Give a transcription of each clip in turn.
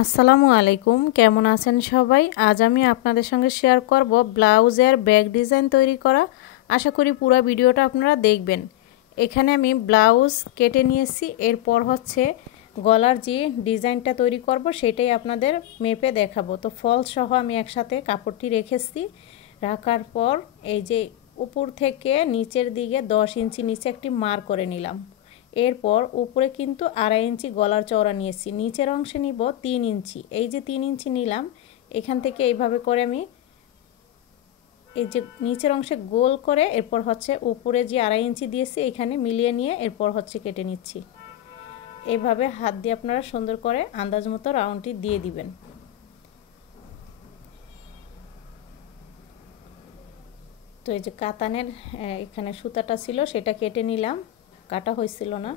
আসসালামু আলাইকুম, কেমন আছেন সবাই? আজ আমি আপনাদের সঙ্গে শেয়ার করব ব্লাউজের ব্যাক ডিজাইন তৈরি করা। আশা করি পুরো ভিডিওটা আপনারা দেখবেন। এখানে আমি ব্লাউজ কেটে নিয়েছি, এরপর হচ্ছে গলার যে ডিজাইনটা তৈরি করব সেটাই আপনাদের মেপে দেখাবো। তো ফলস সহ আমি একসাথে কাপড়টি রেখেছি। রাখার পর এই যে উপর থেকে নিচের দিকে 10 ইঞ্চি নিচে একটি মার্ক করে নিলাম। এরপর উপরে কিন্তু 2.5 ইঞ্চি গলার চওড়া নিয়েছি, নিচের অংশে নিব 3 ইঞ্চি। এই যে 3 ইঞ্চি নিলাম, এখান থেকে এইভাবে করে আমি এই যে নিচের অংশে গোল করে এরপর হচ্ছে উপরে যে 2.5 ইঞ্চি দিয়েছি এখানে মিলিয়ে নিয়ে এরপর হচ্ছে কেটে নিচ্ছি। এইভাবে হাত দিয়ে আপনারা সুন্দর করে আন্দাজ মতো রাউন্ডটি দিয়ে দিবেন। তো এই যে কাতানের এখানে সুতাটা ছিল সেটা কেটে নিলাম, কাটা হয়েছিল না।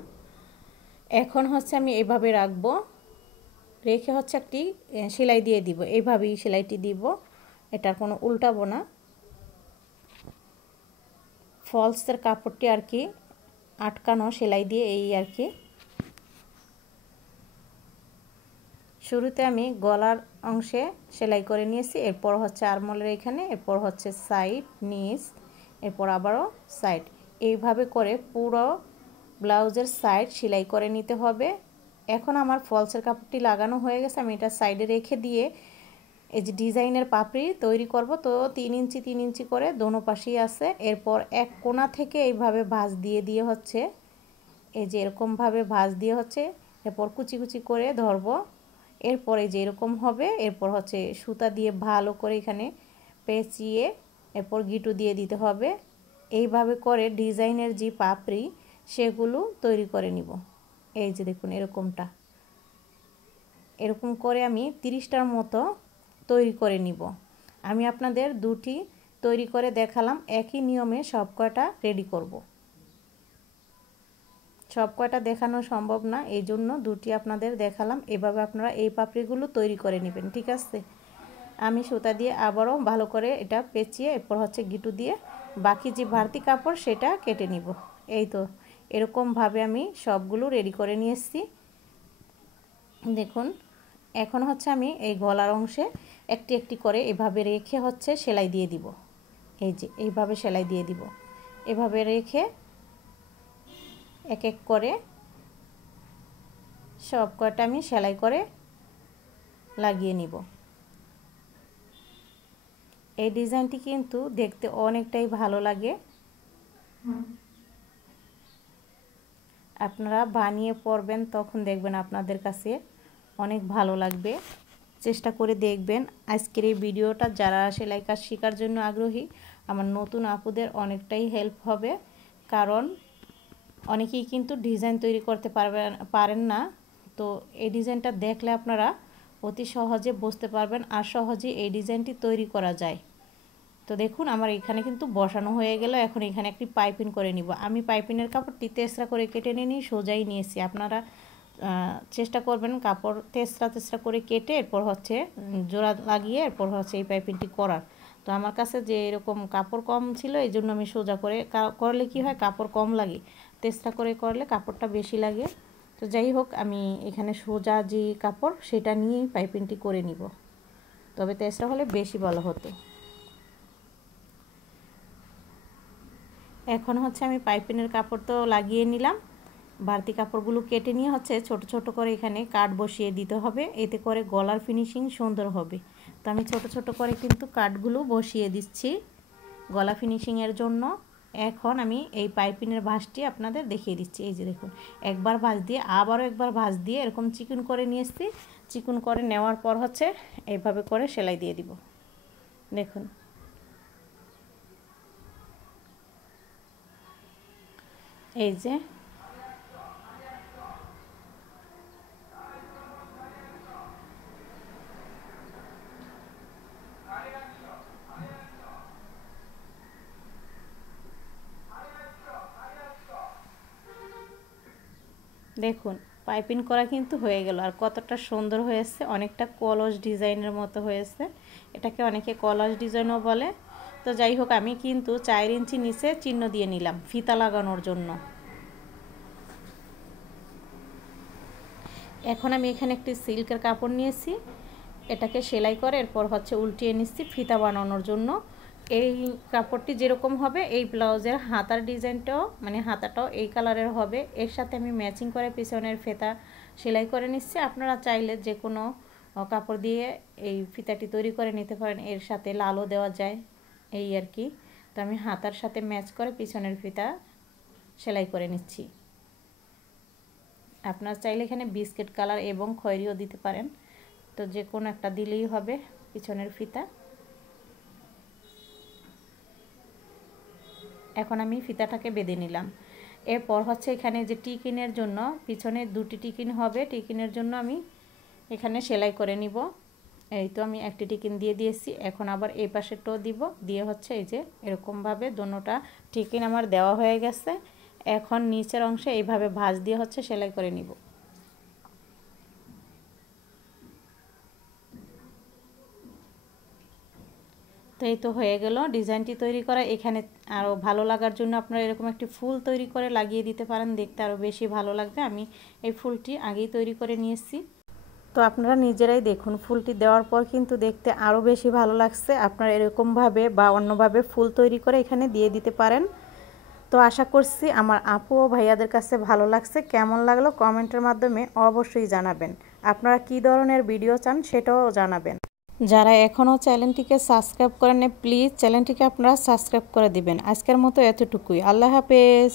এখন হচ্ছে আমি এইভাবে রাখবো, রেখে হচ্ছে একটি সেলাই দিয়ে দিব। এইভাবেই সেলাইটি দিব, এটার কোনো উল্টাবো না। ফলসের কাপড়টি আর কি আটকানো সেলাই দিয়ে, এই আর কি। শুরুতে আমি গলার অংশে সেলাই করে নিয়েছি, এরপর হচ্ছে আরমোলের এখানে, এরপর হচ্ছে সাইড নিচ, এরপর আবারও সাইড। এইভাবে করে পুরো ব্লাউজের সাইড সেলাই করে নিতে হবে। এখন আমার ফলসের কাপড়টি লাগানো হয়ে গেছে, আমি এটা সাইডে রেখে দিয়ে এই যে ডিজাইনের পাপড়ি তৈরি করব। তো 3 ইঞ্চি 3 ইঞ্চি করে দোনো পাশেই আছে। এরপর এক কোণা থেকে এইভাবে ভাঁজ দিয়ে দিয়ে হচ্ছে এই যে এরকমভাবে ভাঁজ দিয়ে হচ্ছে এরপর কুচি কুচি করে ধরব। এরপরে যে এরকম হবে, এরপর হচ্ছে সুতা দিয়ে ভালো করে এখানে পেঁচিয়ে এরপর গিটু দিয়ে দিতে হবে। এইভাবে করে ডিজাইনের যে পাপড়ি সেগুলো তৈরি করে নিব। এই যে দেখুন এরকমটা, এরকম করে আমি 30টার মতো তৈরি করে নিব। আমি আপনাদের দুটি তৈরি করে দেখালাম, একই নিয়মে সব কয়টা রেডি করব। সব কয়টা দেখানো সম্ভব না, এই জন্য দুটি আপনাদের দেখালাম। এভাবে আপনারা এই পাপড়িগুলো তৈরি করে নেবেন, ঠিক আছে? আমি সুতা দিয়ে আবারও ভালো করে এটা পেঁচিয়ে এরপর হচ্ছে গিটু দিয়ে বাকি যে বাড়তি কাপড় সেটা কেটে নিব। এই তো এরকমভাবে আমি সবগুলো রেডি করে নিয়ে এসেছি। দেখুন এখন হচ্ছে আমি এই গলার অংশে একটি একটি করে এভাবে রেখে হচ্ছে সেলাই দিয়ে দিব। এই যে এইভাবে সেলাই দিয়ে দিব, এভাবে রেখে এক এক করে সব কয়টা আমি সেলাই করে লাগিয়ে নিব। এই ডিজাইনটি কিন্তু দেখতে অনেকটাই ভালো লাগে, আপনারা বানিয়ে পরবেন তখন দেখবেন আপনাদের কাছে অনেক ভালো লাগবে। চেষ্টা করে দেখবেন। আজকের এই ভিডিওটা যারা সেলাই কাজ শেখার জন্য আগ্রহী, আমার নতুন আপুদের অনেকটাই হেল্প হবে। কারণ অনেকেই কিন্তু ডিজাইন তৈরি করতে পারেন না। তো এই ডিজাইনটা দেখলে আপনারা অতি সহজে বুঝতে পারবেন আর সহজেই এই ডিজাইনটি তৈরি করা যায়। তো দেখুন আমার এখানে কিন্তু বসানো হয়ে গেল। এখন এখানে একটি পাইপিং করে নিব। আমি পাইপিংয়ের কাপড়টি তেসরা করে কেটে নিয়ে সোজাই নিয়েছি। আপনারা চেষ্টা করবেন কাপড় তেসরা করে কেটে এরপর হচ্ছে জোড়া লাগিয়ে এরপর হচ্ছে এই পাইপিংটি করার। তো আমার কাছে যে এরকম কাপড় কম ছিল এই জন্য আমি সোজা করে করলে কি হয়, কাপড় কম লাগে, তেসরা করে করলে কাপড়টা বেশি লাগে। তো যাই হোক আমি এখানে সোজা যে কাপড় সেটা নিয়েই পাইপিংটি করে নিব, তবে তেসরা হলে বেশি ভালো হতো। এখন হচ্ছে আমি পাইপিংয়ের কাপড় তো লাগিয়ে নিলাম, বাড়তি কাপড়গুলো কেটে নিয়ে হচ্ছে ছোট ছোট করে এখানে কাট বসিয়ে দিতে হবে, এতে করে গলার ফিনিশিং সুন্দর হবে। তো আমি ছোট ছোট করে কিন্তু কাটগুলো বসিয়ে দিচ্ছি গলা ফিনিশিংয়ের জন্য। এখন আমি এই পাইপিংয়ের ভাঁজটি আপনাদের দেখিয়ে দিচ্ছি। এই যে দেখুন একবার ভাঁজ দিয়ে আবারও একবার ভাঁজ দিয়ে এরকম চিকন করে নিয়ে এসেছি। চিকন করে নেওয়ার পর হচ্ছে এইভাবে করে সেলাই দিয়ে দিব। দেখুন এই যে দেখুন পাইপিং করা কিন্তু হয়ে গেল, আর কতটা সুন্দর হয়েছে, অনেকটা কলস ডিজাইনের মতো হয়েছে। এটাকে অনেকে কলস ডিজাইনও বলে। তো যাই হোক আমি কিন্তু 4 ইঞ্চি নিচে চিহ্ন দিয়ে নিলাম ফিতা লাগানোর জন্য। এখন আমি এখানে একটি সিল্কের কাপড় নিয়েছি, এটাকে সেলাই করে এরপর হচ্ছে উল্টিয়ে নিচ্ছি ফিতা বানানোর জন্য। এই কাপড়টি যেরকম হবে এই ব্লাউজের হাতার ডিজাইনটাও মানে হাতাটাও এই কালারের হবে। এর সাথে আমি ম্যাচিং করে পিছনের ফিতা সেলাই করে নিচ্ছি। আপনারা চাইলে যে কোনো কাপড় দিয়ে এই ফিতাটি তৈরি করে নিতে পারেন, এর সাথে লালও দেওয়া যায় এই আর কি। তো আমি হাতার সাথে ম্যাচ করে পিছনের ফিতা সেলাই করে নিচ্ছি। আপনারা চাইলে এখানে বিস্কিট কালার এবং খয়েরিও দিতে পারেন, তো যে কোনো একটা দিলেই হবে পিছনের ফিতা। এখন আমি ফিতাটাকে বেঁধে নিলাম। এরপর হচ্ছে এখানে যে টিকিনের জন্য পিছনে দুটি টিকিন হবে, টিকিনের জন্য আমি এখানে সেলাই করে নিব। এই তো আমি একটি টিকিন দিয়ে দিয়েছি, এখন আবার এই পাশেরটাও দিব, দিয়ে হচ্ছে এই যে এরকমভাবে দোনোটা টিকিন আমার দেওয়া হয়ে গেছে। এখন নিচের অংশে এইভাবে ভাঁজ দিয়ে হচ্ছে সেলাই করে নিব। তো এই তো হয়ে গেল ডিজাইনটি তৈরি করা। এখানে আরও ভালো লাগার জন্য আপনারা এরকম একটি ফুল তৈরি করে লাগিয়ে দিতে পারেন, দেখতে আরও বেশি ভালো লাগবে। আমি এই ফুলটি আগেই তৈরি করে নিয়েছি, তো আপনারা নিজেরাই দেখুন ফুলটি দেওয়ার পর কিন্তু দেখতে আরও বেশি ভালো লাগছে। আপনারা এরকমভাবে বা অন্যভাবে ফুল তৈরি করে এখানে দিয়ে দিতে পারেন। তো আশা করছি আমার আপু ও ভাইয়াদের কাছে ভালো লাগছে। কেমন লাগলো কমেন্টের মাধ্যমে অবশ্যই জানাবেন। আপনারা কী ধরনের ভিডিও চান সেটাও জানাবেন। যারা এখনও চ্যানেলটিকে সাবস্ক্রাইব করেন প্লিজ চ্যানেলটিকে আপনারা সাবস্ক্রাইব করে দিবেন। আজকের মতো এতটুকুই। আল্লাহ হাফেজ।